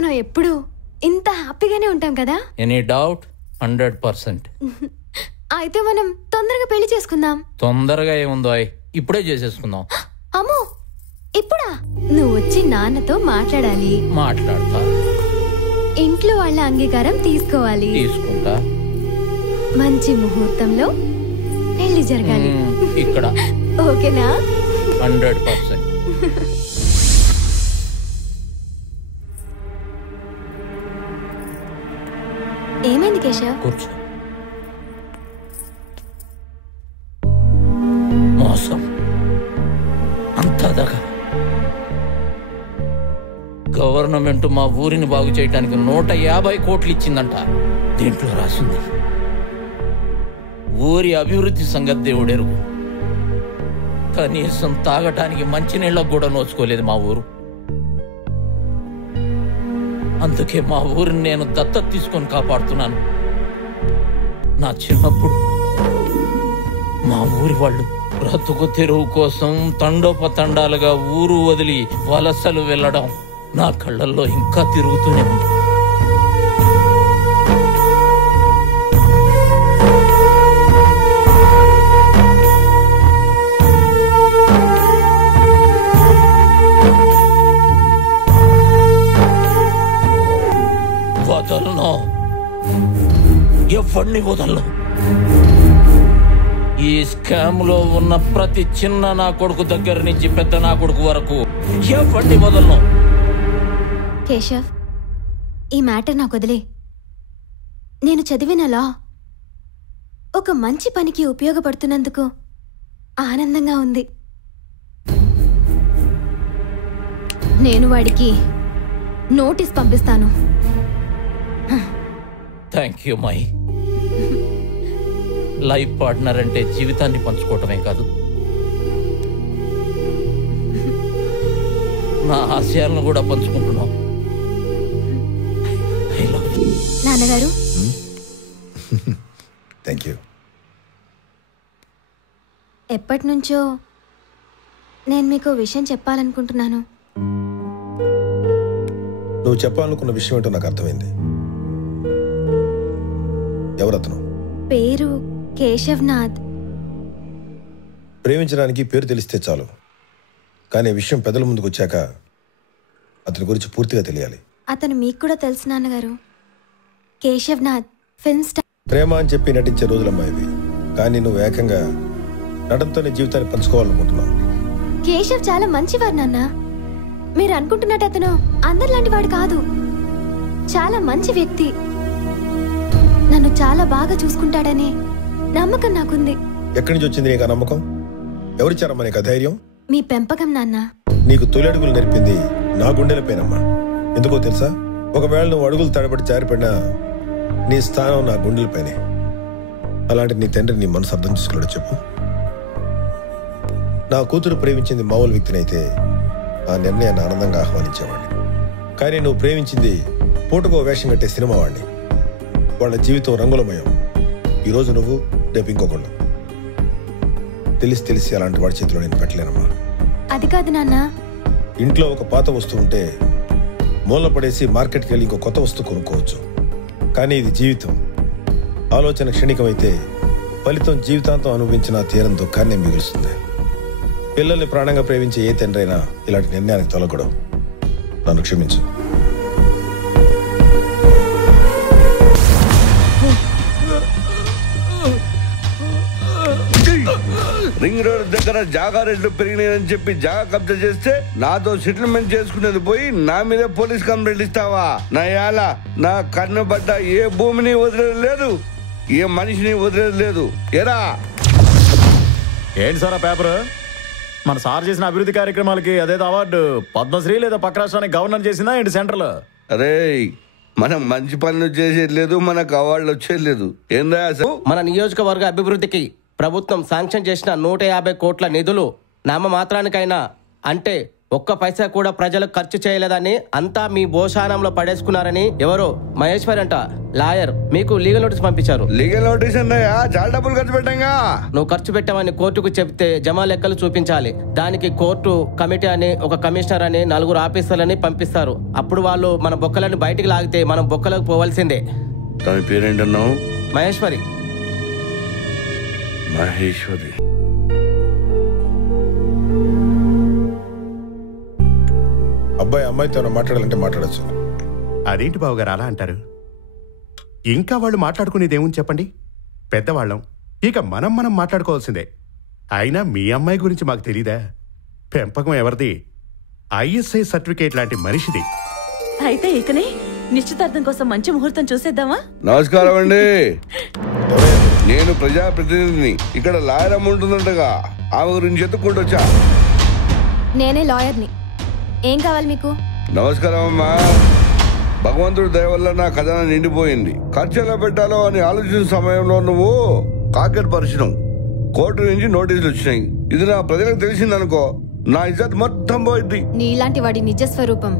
మనం ఎప్పుడు ఇంత హ్యాపీగానే ఉంటాం కదా? Any doubt? 100%. అయితే మనం తొందరగా పెళ్లి చేసుకుందాం. తొందరగా ఏముందో, ఇప్పుడే చేసేసుకుందాం. అమ్మో, ఇప్పుడా? నువ్వు వచ్చి నాన్నతో మాట్లాడాలి. మాట్లాడతా. ఇంట్లో వాళ్ళ అంగీకారం తీసుకోవాలి. తీసుకుంటా. మంచి ముహూర్తంలో పెళ్లి జరగాలి. ఇక్కడ ఓకేనా? 100%. ఏమైంది కేశవ్? కూర్చో. మోసం అంతా దగా. గవర్నమెంట్ మా ఊరిని బాగు చేయడానికి 150 కోట్లు ఇచ్చిందంట. దీంట్లో రాసింది ఊరి అభివృద్ధి సంగతి దేవుడెరుగు. కనీసం తాగటానికి మంచినీళ్ళకు కూడా నోచుకోలేదు మా ఊరు. అందుకే మా ఊరిని నేను దత్తత తీసుకొని కాపాడుతున్నాను. నా చిన్నప్పుడు మా ఊరి వాళ్ళు బ్రతుకు తెరువు కోసం తండోపతండాలుగా ఊరు వదిలి వలసలు వెళ్ళడం నా కళ్ళల్లో ఇంకా తిరుగుతూనే ఉంది. వదలను, ఎవరిని వదలను. ఈ స్కామ్ లో ఉన్న ప్రతి చిన్న నా కొడుకు దగ్గర నుంచి పెద్ద నా కొడుకు వరకు ఎవరిని వదలను. కేశవ్, ఈ మ్యాటర్ నాకు వదిలే. నేను చదివిన లా ఒక మంచి పనికి ఉపయోగపడుతున్నందుకు ఆనందంగా ఉంది. నేను వాడికి నోటీస్ పంపిస్తాను. Thank you my. Life partner అంటే జీవితాన్ని పంచుకోవటమే కాదు, నా ఆశయాలను కూడా పంచుకుంటున్నాం. నాన్నగారు, థ్యాంక్ యూ. ఎప్పటి నుంచో నేను మీకు విషయం చెప్పాలనుకుంటున్నాను. నువ్వు చెప్పాలనుకున్న విషయం ఏంటో నాకు అర్థమైంది. ఎవరతను? పేరు కేశవ్ నాథ్. ప్రేమించడానికి పేరు తెలిస్తే చాలు, కానీ విషయం పెద్దల ముందుకు వచ్చాక అతని గురించి పూర్తిగా తెలియాలి. అతను మీకు కూడా తెలుసు నాన్నగారు. Keshav Nath film star. ప్రేమ అని చెప్పి నటించే రోజులమ్మా ఇవి, కానీ నువ్వు ఏకంగా నటనతో నీ జీవితాన్ని పంచుకోవాలనుకుంటున్నావు. కేశవ్ చాలా మంచివారు నాన్న. మీరు అనుకుంటున్నట్టు అతను అందరిలాంటి వాడు కాదు. చాలా మంచి వ్యక్తి. నన్ను చాలా బాగా చూసుకుంటాడనే నమ్మకం నాకుంది. ఎక్కడి నుంచి వచ్చింది నీకు ఆ నమ్మకం? ఎవరిచ్చారమ్మా నీకు ఆ ధైర్యం? మీ పెంపకం నాన్న. నీకు తొలి అడుగులు నేర్పింది నా గుండెలపైనమ్మా. ఎందుకో తెలుసా? ఒకవేళ నువ్వు అడుగులు తడబడి జారిపడినా నీ స్థానం నా గుండెలపైనే. అలాంటి నీ తండ్రి నీ మనసు అర్థం చేసుకోలేడు చెప్పు. నా కూతురు ప్రేమించింది మామూలు వ్యక్తినైతే ఆ నిర్ణయాన్ని ఆనందంగా ఆహ్వానించేవాడిని. కానీ నువ్వు ప్రేమించింది పూటకో వేషం కట్టే సినిమా వాడిని. వాళ్ళ జీవితం రంగులమయం. ఈరోజు నువ్వు, రేపు ఇంకొకళ్ళు. తెలిసి అలాంటి వాడి చేతిలో నేను పెట్టలేనమ్మా. అది కాదు నాన్న. ఇంట్లో ఒక పాత వస్తువు ఉంటే మూల పడేసి మార్కెట్కి వెళ్ళి ఇంకో కొత్త వస్తువు కొనుక్కోవచ్చు. కానీ ఇది జీవితం. ఆలోచన క్షణికమైతే ఫలితం జీవితాంతం అనుభవించిన తీరం దుఃఖాన్ని మిగులుస్తుంది. పిల్లల్ని ప్రాణంగా ప్రేమించే ఏ తండ్రి అయినా ఇలాంటి నిర్ణయానికి తొలగడం. నన్ను క్షమించు. రింగ్ రోడ్ దగ్గర జాగా రేట్లు పెరిగినాయని చెప్పి జాగా కబ్జా చేస్తే నాతో సెటిల్మెంట్ చేసుకునేది పోయి నా మీద పోలీస్ కంప్లైంట్ ఇస్తావా? నా యాల నా కన్ను పడ్డ ఏ భూమిని వదిలేదు లేదు, ఏ మనిషిని వదిలేదు లేదు. ఎరా ఏంటి సార్ ఆ పేపర్? మన సార్ చేసిన అభివృద్ధి కార్యక్రమాలకి అదేదో అవార్డు పద్మశ్రీ లేదా పక్క రాష్ట్రానికి గవర్నర్ చేసిందా ఏంటి సెంటర్ లో? అరే మనం మంచి పనులు చేసేది లేదు, మనకు అవార్డులు వచ్చేది లేదు. ఏందా మన నియోజకవర్గ అభివృద్ధికి ప్రభుత్వం శాంక్షన్ చేసిన 150 కోట్ల నిధులు నామ మాత్రానికైనా, అంటే ఒక్క పైసా కూడా ప్రజలకు ఖర్చు చేయలేదని అంతా మీ భోషానంలో పడేసుకున్నారని ఎవరో మహేశ్వరి అంట లాయర్ మీకు లీగల్ నోటీస్ పంపించారు. లీగల్ నోటీస్ అన్నాయా? చాలా డబ్బులు ఖర్చు పెట్టంగా. నువ్వు ఖర్చు పెట్టావని కోర్టుకు చెప్తే జమా లెక్కలు చూపించాలి. దానికి కోర్టు కమిటీ అని, ఒక కమిషనర్ అని, 4 ఆఫీసర్లని పంపిస్తారు. అప్పుడు వాళ్ళు మన బొక్కలను బయటికి లాగితే మనం బొక్కలకు పోవాల్సిందే. తన పేరేంటన్నావు? మహేశ్వరి. మహేశ్వరి. అబ్బాయి అమ్మాయితో మాట్లాడాలంటే మాట్లాడచ్చు. అదేంటి బావగారు అలా అంటారు? ఇంకా వాళ్ళు మాట్లాడుకునేది ఏముంది చెప్పండి? పెద్దవాళ్ళం, ఇక మనం మాట్లాడుకోవాల్సిందే. అయినా మీ అమ్మాయి గురించి మాకు తెలీదా? పెంపకం ఎవరిది? ISI సర్టిఫికేట్ లాంటి మనిషిది. అయితే ఇకనే నిశ్చితార్థం కోసం మంచి ముహూర్తం చూసేద్దామా? నమస్కారం అండి. నేను ప్రజాప్రతినిధిని. ఇక్కడ లాయర్ అమ్మ ఉంటుందంటగా, ఆమె గురించి ఎత్తుక్కుంటూ వచ్చా. నేనే లాయర్ని. ఏం కావాలి మీకు? నమస్కారం అమ్మా. భగవంతుడి దయ వల్ల నా ఖజానా నిండిపోయింది. ఖర్చు ఎలా పెట్టాలో అని ఆలోచించిన సమయంలో నువ్వు కాకెట్ పరిచినావు. కోర్టు నుంచి నోటీసులు వచ్చినాయి. ఇది నా ప్రజలకు తెలిసిందనుకో, నా ఇజ్జత్ మొత్తం పోయింది. నీలాంటి వాడి నిజస్వరూపం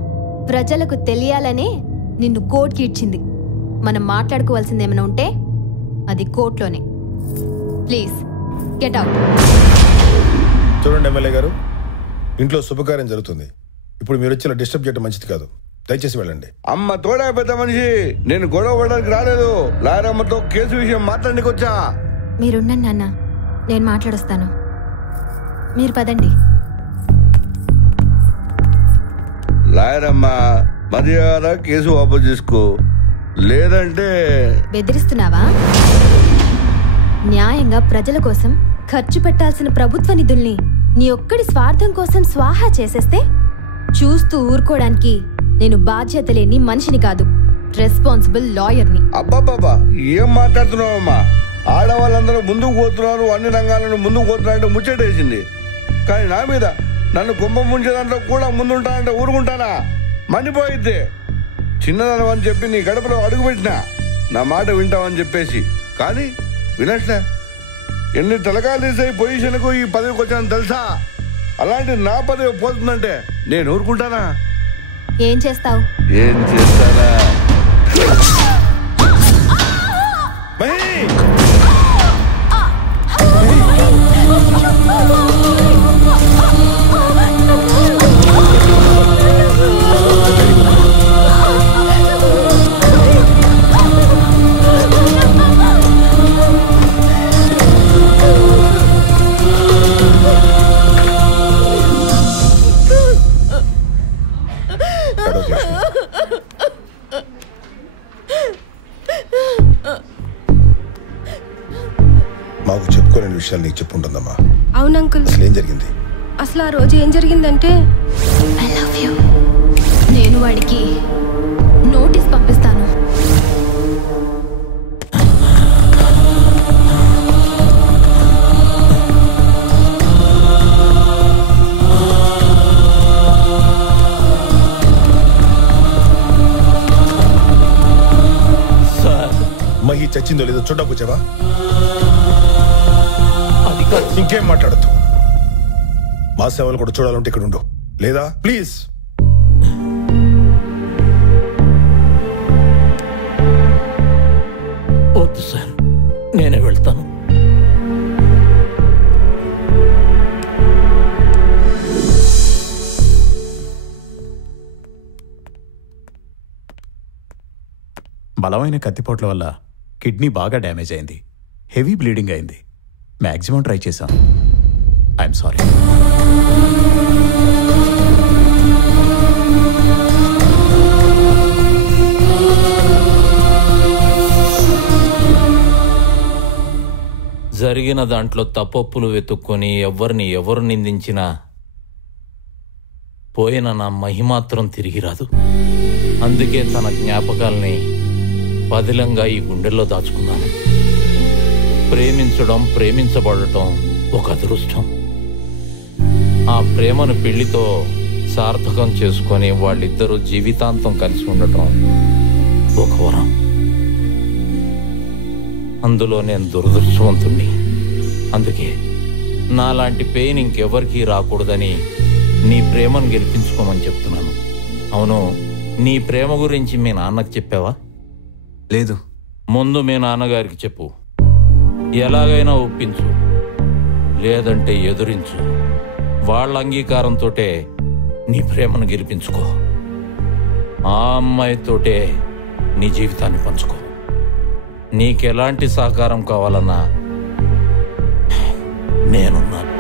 ప్రజలకు తెలియాలనే నిన్ను కోర్టుకి ఇచ్చింది. మనం మాట్లాడుకోవాల్సింది ఏమైనా ఉంటే అది కోర్టులోనే. Please get out. చూడండి ఎమ్మెల్యే గారు, ఇంట్లో శుభకార్యం జరుగుతుంది. ఇప్పుడు మీరు వచ్చి డిస్టర్బ్ చేయడం మంచిది కాదు. దయచేసి వెళ్ళండి. అమ్మ తోడా పెద్ద మనిషి, నేను గొడవ పడడానికి రాలేదు. లాయర్ అమ్మతో కేసు విషయం మాట్లాడడానికి వచ్చా. మీరుండండి నాన్న, నేను మాట్లాడొస్తాను. మీరు పదండి. లాయర్ అమ్మ, మర్యాద కేసు వాపసు చేసుకో, లేదంటే. బెదిరిస్తున్నావా? న్యాయంగా ప్రజల కోసం ఖర్చు పెట్టాల్సిన ప్రభుత్వ నిధుల్ని నీ ఒక్కడి స్వార్థం కోసం స్వాహా చేసేస్తే చూస్తూ ఊరుకోవడానికి నేను బాధ్యత లేని మనిషిని కాదు, రెస్పాన్సిబుల్ లాయర్ని. అబ్బాబాబా, ఏం మాట్లాడుతున్నావమ్మా? ఆడవాళ్ళందరూ ముందుకు పోతున్నారు, అన్ని రంగాలను ముందుకు పోతున్నారంటే ముచ్చటేసింది. కానీ నా మీద నన్ను కుంభం ముంచే దాంట్లో కూడా ముందుంటానంటే ఊరుకుంటానా? మండిపోయిద్ది. చిన్నదనం అని చెప్పి నీ గడపలో అడుగుపెట్టినా, నా మాట వింటావని చెప్పేసి. కానీ వినట్లే. ఎన్ని తలకాయలు తీసే పొజిషన్కు ఈ పదవికి వచ్చాను తెలుసా? అలాంటి నా పదవి పోతుందంటే నేను ఊరుకుంటానా? ఏం చేస్తావు? ఏం చేస్తానా? మాకు చెప్పుకోలేని విషయాలు నీకు చెప్పుంటుందమ్మా. అవును అంకుల్. అసలు ఏం జరిగింది? అసలు ఆ రోజు ఏం జరిగిందంటే, ఐ లవ్ యూ. నేను వాడికి నోటీస్ పంపిస్తాను. మహి చచ్చిందో లేదో చూడకు వచ్చావా? ఇంకేం మాట్లాడద్దు. మా సేవలు కూడా చూడాలంటే ఇక్కడ ఉండు, లేదా ప్లీజ్. వద్దు సార్, నేనే వెళ్తాను. బలమైన కత్తిపోట్ల వల్ల కిడ్నీ బాగా డ్యామేజ్ అయింది. హెవీ బ్లీడింగ్ అయింది. మ్యాక్సిమం ట్రై చేశాం. I'm sorry. జరిగిన దాంట్లో తప్పొప్పులు వెతుక్కొని ఎవరు నిందించినా పోయిన నా మహిమాత్రం తిరిగి రాదు. అందుకే తన జ్ఞాపకాల్ని పదిలంగా ఈ గుండెల్లో దాచుకున్నాను. ప్రేమించడం, ప్రేమించబడటం ఒక అదృష్టం. ఆ ప్రేమను పెళ్లితో సార్థకం చేసుకొని వాళ్ళిద్దరూ జీవితాంతం కలిసి ఉండటం ఒక వరం. అందులో నేను దురదృష్టవంతుణ్ణి. అందుకే నాలాంటి పెయిన్ ఇంకెవరికీ రాకూడదని నీ ప్రేమను గెలిపించుకోమని చెప్తున్నాను. అవును, నీ ప్రేమ గురించి మీ నాన్నకు చెప్పావా? లేదు. ముందు మీ నాన్నగారికి చెప్పు, ఎలాగైనా ఒప్పించు, లేదంటే ఎదురించు. వాళ్ళ అంగీకారంతోటే నీ ప్రేమను గెలిపించుకో. ఆ అమ్మాయితోటే నీ జీవితాన్ని పంచుకో. నీకెలాంటి సహకారం కావాలన్నా నేనున్నాను.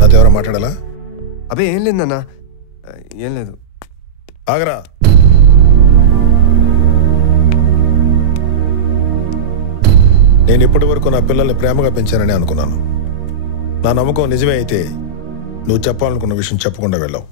నాతో ఎవరో మాట్లాడాలా? అబే ఏం లేదన్నా, ఏం లేదు. ఆగరా. నేను ఇప్పటి వరకు నా పిల్లల్ని ప్రేమగా పెంచానని అనుకున్నాను. నా నమ్మకం నిజమే అయితే నువ్వు చెప్పాలనుకున్న విషయం చెప్పకుండా వెళ్ళావు.